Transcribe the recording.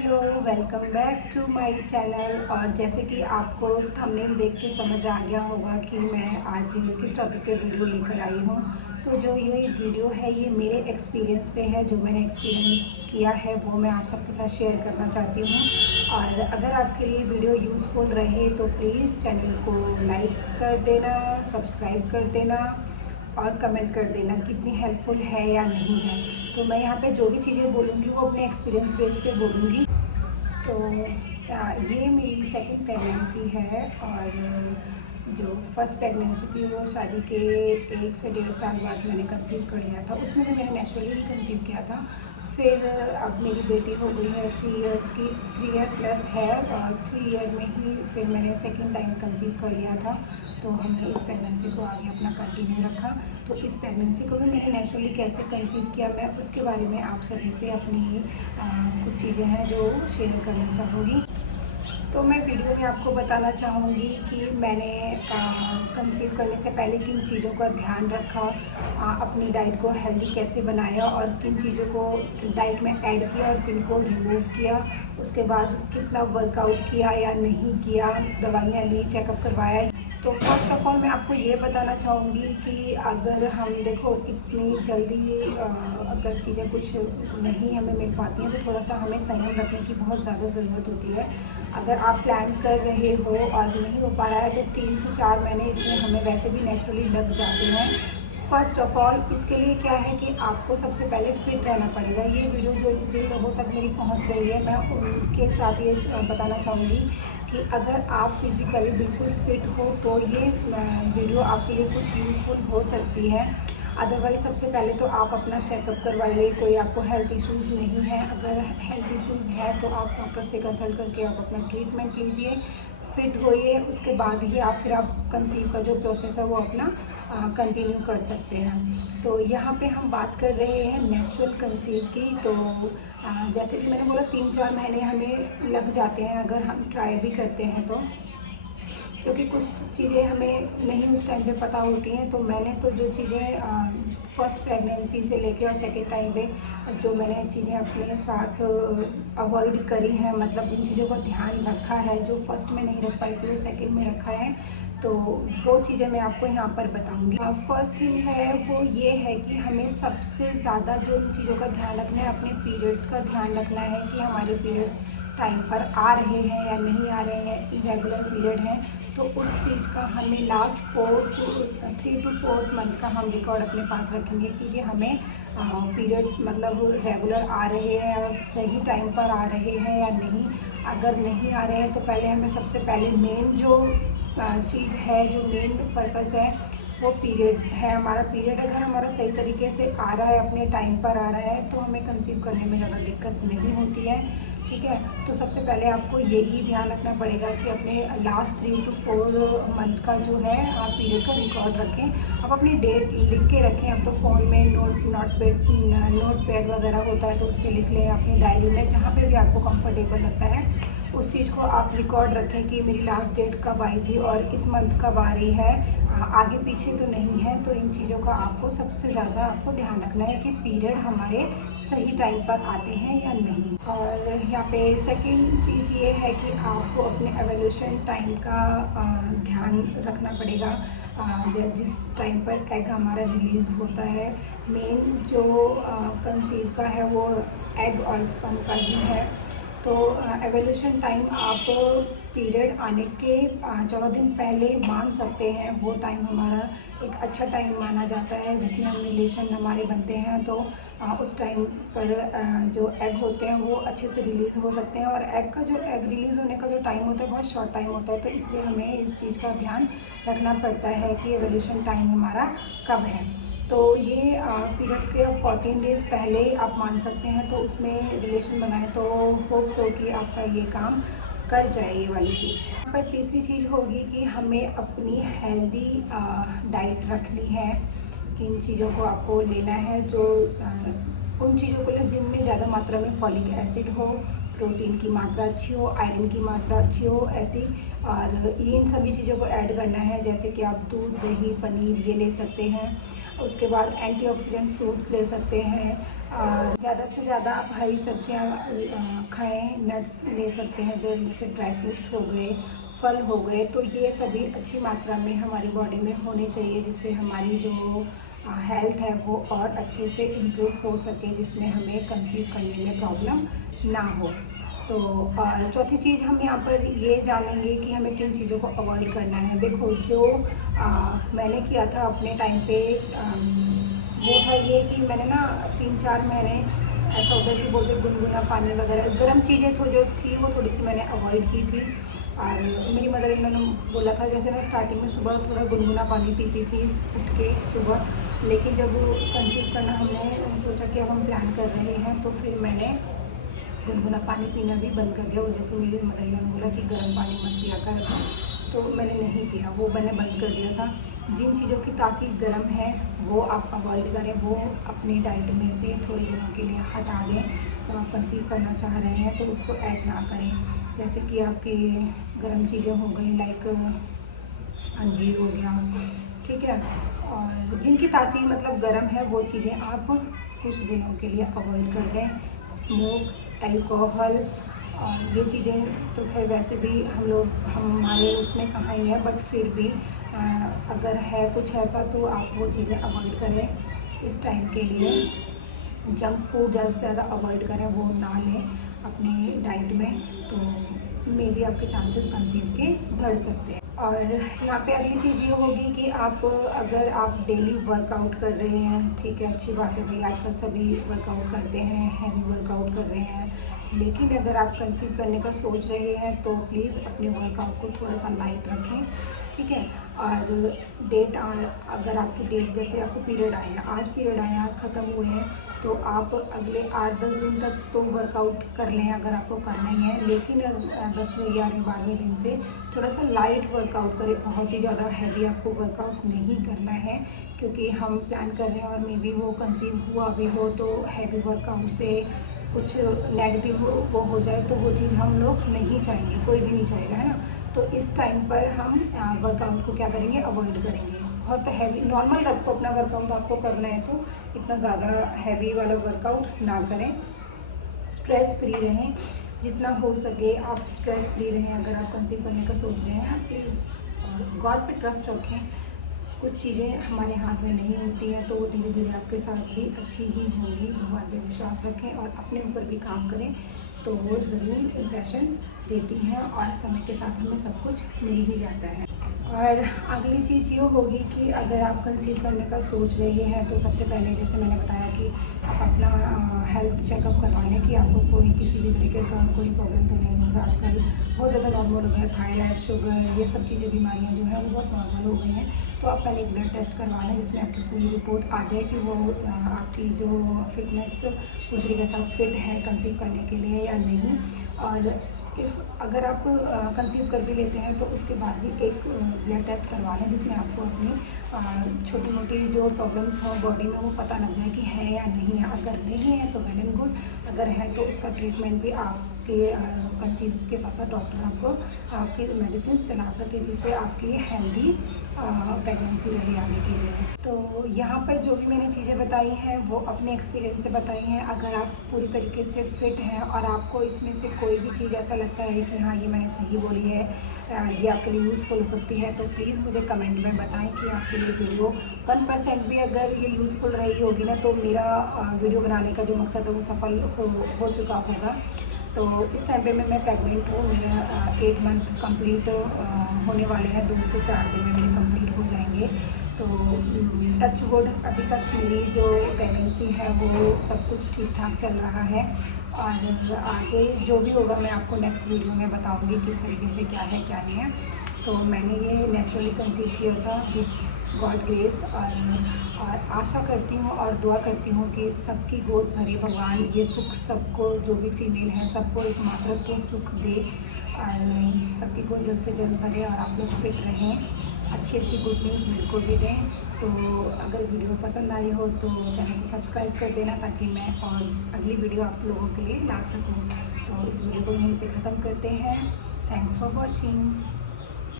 Hello, welcome back to my channel. और जैसे कि आपको थंबनेल देख के समझ आ गया होगा कि मैं आज किस टॉपिक पे वीडियो लेकर आई हूँ। तो जो ये वीडियो है ये मेरे एक्सपीरियंस पे है, जो मैंने एक्सपीरियंस किया है वो मैं आप सबके साथ शेयर करना चाहती हूँ। और अगर आपके लिए वीडियो यूज़फुल रहे तो प्लीज़ चैनल को लाइक कर देना, सब्सक्राइब कर देना और कमेंट कर देना कितनी हेल्पफुल है या नहीं है। तो मैं यहाँ पे जो भी चीज़ें बोलूँगी वो अपने एक्सपीरियंस बेस पे बोलूँगी। तो ये मेरी सेकंड प्रेगनेंसी है और जो फर्स्ट प्रेगनेंसी थी वो शादी के 1 से 1.5 साल बाद मैंने कंसीव कर लिया था। उसमें भी मैंने नेचुरली ही कंसीव किया था। फिर अब मेरी बेटी हो गई है 3 इयर्स की, 3 ईयर प्लस है और 3 ईयर में ही फिर मैंने सेकंड टाइम कंसीव कर लिया था। तो हमने इस प्रेगनेंसी को आगे अपना कंटिन्यू रखा। तो इस प्रेगनेंसी को भी मैंने नेचुरली कैसे कंसीव किया मैं उसके बारे में आप सभी से अपनी कुछ चीज़ें हैं जो शेयर करना चाहूँगी। तो मैं वीडियो में आपको बताना चाहूँगी कि मैंने कंसीव करने से पहले किन चीज़ों का ध्यान रखा, अपनी डाइट को हेल्दी कैसे बनाया और किन चीज़ों को डाइट में ऐड किया और किन को रिमूव किया। उसके बाद कितना वर्कआउट किया या नहीं किया, दवाइयाँ ली, चेकअप करवाया। तो फर्स्ट ऑफ ऑल मैं आपको ये बताना चाहूँगी कि अगर हम देखो इतनी जल्दी अगर चीज़ें कुछ नहीं हमें मिल पाती हैं तो थोड़ा सा हमें संयम रखने की बहुत ज़्यादा ज़रूरत होती है। अगर आप प्लान कर रहे हो और नहीं हो पा रहा है तो 3 से 4 महीने इसमें हमें वैसे भी नेचुरली लग जाते हैं। फ़र्स्ट ऑफ़ ऑल इसके लिए क्या है कि आपको सबसे पहले फ़िट रहना पड़ेगा। ये वीडियो जो जिन लोगों तक मेरी पहुंच रही है मैं उनके साथ ये बताना चाहूँगी कि अगर आप फिज़िकली बिल्कुल फ़िट हो तो ये वीडियो आपके लिए कुछ यूज़फुल हो सकती है। अदरवाइज़ सबसे पहले तो आप अपना चेकअप करवाइए, कोई आपको हेल्थ इश्यूज़ नहीं है। अगर हेल्थ इश्यूज़ है तो आप डॉक्टर से कंसल्ट करके आप अपना ट्रीटमेंट लीजिए, फ़िट होइए। उसके बाद ही फिर आप कंसीव का जो प्रोसेस है वो अपना कंटिन्यू कर सकते हैं। तो यहाँ पे हम बात कर रहे हैं नेचुरल कंसीव की। तो जैसे कि मैंने बोला 3-4 महीने हमें लग जाते हैं अगर हम ट्राई भी करते हैं तो, क्योंकि कुछ चीज़ें हमें नहीं उस टाइम पे पता होती हैं। तो मैंने तो जो चीज़ें फर्स्ट प्रेगनेंसी से लेके और सेकेंड टाइम पे जो मैंने चीज़ें अपने साथ अवॉइड करी हैं, मतलब जिन चीज़ों का ध्यान रखा है जो फर्स्ट में नहीं रख पाई थी वो सेकेंड में रखा है, तो वो चीज़ें मैं आपको यहाँ पर बताऊँगी। फर्स्ट थिंग है वो ये है कि हमें सबसे ज़्यादा जो चीज़ों का ध्यान रखना है, अपने पीरियड्स का ध्यान रखना है कि हमारे पीरियड्स टाइम पर आ रहे हैं या नहीं आ रहे हैं, इरेगुलर पीरियड हैं। तो उस चीज़ का हमें लास्ट 3 to 4 मंथ का हम रिकॉर्ड अपने पास रखेंगे कि हमें पीरियड्स मतलब रेगुलर आ रहे हैं और सही टाइम पर आ रहे हैं या नहीं। अगर नहीं आ रहे हैं तो पहले हमें सबसे पहले मेन जो चीज़ है, जो मेन पर्पस है वो पीरियड है। हमारा पीरियड अगर हमारा सही तरीके से आ रहा है, अपने टाइम पर आ रहा है, तो हमें कंसीव करने में ज़्यादा दिक्कत नहीं होती है। ठीक है, तो सबसे पहले आपको यही ध्यान रखना पड़ेगा कि अपने लास्ट 3 to 4 मंथ का जो है आप पीरियड का रिकॉर्ड रखें। आप अपनी डेट लिख के रखें। अब तो फ़ोन में नोट पैड वगैरह होता है तो उस पर लिख लें, अपनी डायरी में, जहाँ पे भी आपको कंफर्टेबल लगता है उस चीज़ को आप रिकॉर्ड रखें कि मेरी लास्ट डेट कब आई थी और इस मंथ कब आ रही है, आगे पीछे तो नहीं है। तो इन चीज़ों का आपको सबसे ज़्यादा आपको ध्यान रखना है कि पीरियड हमारे सही टाइम पर आते हैं या नहीं। और यहाँ पे सेकंड चीज़ ये है कि आपको अपने एवोल्यूशन टाइम का ध्यान रखना पड़ेगा। जिस टाइम पर एग हमारा रिलीज़ होता है, मेन जो कंसीव का है वो एग और स्पर्म का ही है। तो एवोल्यूशन टाइम आप पीरियड आने के 14 दिन पहले मान सकते हैं। वो टाइम हमारा एक अच्छा टाइम माना जाता है जिसमें हम रिलेशन हमारे बनते हैं। तो उस टाइम पर जो एग होते हैं वो अच्छे से रिलीज़ हो सकते हैं। और एग रिलीज़ होने का जो टाइम होता है बहुत शॉर्ट टाइम होता है, तो इसलिए हमें इस चीज़ का ध्यान रखना पड़ता है कि एवोल्यूशन टाइम हमारा कब है। तो ये पीरियड्स के 14 डेज़ पहले आप मान सकते हैं, तो उसमें रिलेशन बनाए तो होप्स हो कि आपका ये काम कर जाए ये वाली चीज़। पर तीसरी चीज़ होगी कि हमें अपनी हेल्दी डाइट रखनी है। किन चीज़ों को आपको लेना है, जो उन चीज़ों को लें जिनमें ज़्यादा मात्रा में फॉलिक एसिड हो, प्रोटीन की मात्रा अच्छी हो, आयरन की मात्रा अच्छी हो, ऐसी। और इन सभी चीज़ों को ऐड करना है, जैसे कि आप दूध, दही, पनीर ये ले सकते हैं। उसके बाद एंटीऑक्सीडेंट फ्रूट्स ले सकते हैं। और ज़्यादा से ज़्यादा आप हरी सब्जियां खाएं, नट्स ले सकते हैं, जो जैसे ड्राई फ्रूट्स हो गए, फल हो गए। तो ये सभी अच्छी मात्रा में हमारी बॉडी में होने चाहिए, जिससे हमारी जो हेल्थ है वो और अच्छे से इम्प्रूव हो सके, जिसमें हमें कंसीव करने में प्रॉब्लम ना हो। तो और चौथी चीज़ हम यहाँ पर ये जानेंगे कि हमें किन चीज़ों को अवॉइड करना है। देखो, जो मैंने किया था अपने टाइम पे, वो था ये कि मैंने ना 3-4 महीने ऐसा होता है कि बोलते गुनगुना पानी वगैरह, गर्म चीज़ें जो थी वो थोड़ी सी मैंने अवॉइड की थी। और मेरी मदर इन ने बोला था, जैसे मैं स्टार्टिंग में सुबह थोड़ा गुनगुना पानी पीती थी उठ के सुबह, लेकिन जब वो कंसीव करना हमने सोचा कि अब हम प्लान कर रहे हैं, तो फिर मैंने गुनगुना पानी पीना भी बंद कर दिया। वो जो कि मेरी मदर इन ने बोला कि गर्म पानी मत पिया कर, तो मैंने नहीं पिया, वो मैंने बंद कर दिया था। जिन चीज़ों की तासीर गर्म है वो आप अवॉइड करें, वो अपनी डाइट में से थोड़े दिनों के लिए हटा दें। जब आप कंसीव करना चाह रहे हैं तो उसको ऐड ना करें। जैसे कि आपकी गर्म चीज़ें हो गई, लाइक अंजीर हो गया, ठीक है। और जिनकी तासीर मतलब गर्म है वो चीज़ें आप कुछ दिनों के लिए अवॉइड कर दें। स्मोक, एल्कोहल और ये चीज़ें तो खैर वैसे भी हमारे उसमें कहाँ ही है, बट फिर भी अगर है कुछ ऐसा तो आप वो चीज़ें अवॉइड करें इस टाइम के लिए। जंक फूड ज़्यादा से ज़्यादा अवॉइड करें, वो ना लें अपनी डाइट में, तो मे बी आपके चांसेस कंसीव के बढ़ सकते हैं। और यहाँ पे अगली चीज़ ये होगी कि अगर आप डेली वर्कआउट कर रहे हैं, ठीक है, अच्छी बात है भाई, आजकल सभी वर्कआउट करते हैं, हैवी वर्कआउट कर रहे हैं। लेकिन अगर आप कंसीव करने का सोच रहे हैं तो प्लीज़ अपने वर्कआउट को थोड़ा सा लाइट रखें, ठीक है। और अगर आपकी डेट, जैसे आपको पीरियड आए हैं, आज पीरियड आए हैं, आज ख़त्म हुए हैं, तो आप अगले 8-10 दिन तक तो वर्कआउट कर लें अगर आपको करना ही है। लेकिन 10वें 11वें 12वें दिन से थोड़ा सा लाइट वर्कआउट करें, बहुत ही ज़्यादा हैवी आपको वर्कआउट नहीं करना है, क्योंकि हम प्लान कर रहे हैं और मे बी वो कंसीव हुआ भी हो तो हैवी वर्कआउट से कुछ नेगेटिव वो हो जाए, तो वो चीज़ हम लोग नहीं चाहेंगे, कोई भी नहीं चाहेगा, है ना। तो इस टाइम पर हम वर्कआउट को क्या करेंगे, अवॉइड करेंगे। बहुत हैवी नॉर्मल रखो अपना वर्कआउट, आपको करना है तो इतना ज़्यादा हैवी वाला वर्कआउट ना करें। स्ट्रेस फ्री रहें, जितना हो सके आप स्ट्रेस फ्री रहें। अगर आप कंसीव करने का सोच रहे हैं, प्लीज़ गॉड पे ट्रस्ट रखें। कुछ चीज़ें हमारे हाथ में नहीं होती हैं, तो वो धीरे धीरे आपके साथ भी अच्छी ही होंगी। भगवान पे विश्वास रखें और अपने ऊपर भी काम करें, तो वो ज़रूर इम्प्रेशन देती हैं और समय के साथ हमें सब कुछ मिल ही जाता है। और अगली चीज़ ये होगी कि अगर आप कंसीव करने का सोच रहे हैं तो सबसे पहले, जैसे मैंने बताया, कि आप अपना हेल्थ चेकअप करवा लें कि आपको कोई किसी भी तरीके का कोई प्रॉब्लम तो नहीं है। जैसे आजकल बहुत ज़्यादा नॉर्मल हो गया, थायराइड, शुगर, ये सब चीज़ें, बीमारियाँ जो हैं वो बहुत नॉर्मल हो गई हैं। तो आप पहले एक ब्लड टेस्ट करवा लें, जिसमें आपकी पूरी रिपोर्ट आ जाए कि वो आपकी जो फिटनेस पूरी तरीके से फिट है कंसीव करने के लिए या नहीं। और अगर आप कंसीव कर भी लेते हैं तो उसके बाद भी एक ब्लड टेस्ट करवा लें, जिसमें आपको अपनी छोटी मोटी जो प्रॉब्लम्स हों बॉडी में वो पता लग जाए कि है या नहीं है। अगर नहीं है तो वेल एंड गुड, अगर है तो उसका ट्रीटमेंट भी आपके कंसीव के साथ साथ डॉक्टर आपको आपकी मेडिसिन चला सके, जिससे आपकी हेल्दी प्रेगनेंसी रहे आगे के लिए। तो यहाँ पर जो भी मैंने चीज़ें बताई हैं वो अपने एक्सपीरियंस से बताई हैं। अगर आप पूरी तरीके से फिट हैं और आपको इसमें से कोई भी चीज़ ऐसा लगता है कि हाँ ये मैंने सही बोली है, ये आपके लिए यूज़फुल हो सकती है, तो प्लीज़ मुझे कमेंट में बताएं कि आपके लिए वीडियो 1% भी अगर ये यूज़फुल रही होगी ना, तो मेरा वीडियो बनाने का जो मकसद है वो सफल हो चुका होगा। तो इस टाइम पे मैं प्रेग्नेंट हूँ, मेरा 8 मंथ कंप्लीट होने वाले हैं, 2 से 4 दिन में मेरे कंप्लीट हो जाएंगे। तो टच वुड अभी तक मेरी जो प्रेगनेंसी है वो सब कुछ ठीक ठाक चल रहा है। और आगे जो भी होगा मैं आपको नेक्स्ट वीडियो में बताऊंगी किस तरीके से क्या है क्या नहीं है। तो मैंने ये नेचुरली कंसीव किया था विद गॉड ग्रेस, और आशा करती हूँ और दुआ करती हूँ कि सबकी गोद भरे भगवान ये सुख सबको, जो भी फीमेल है सबको एक मातृत्व सुख दे और सबकी गोद जल्द से जल्द भरे और आप लोग फिट रहें। अच्छी अच्छी गुड न्यूज़ मेरे को भी दें। तो अगर वीडियो पसंद आई हो तो चैनल को सब्सक्राइब कर देना, ताकि मैं और अगली वीडियो आप लोगों के लिए ला सकूँ। तो इस वीडियो को यहीं पे ख़त्म करते हैं। Thanks for watching.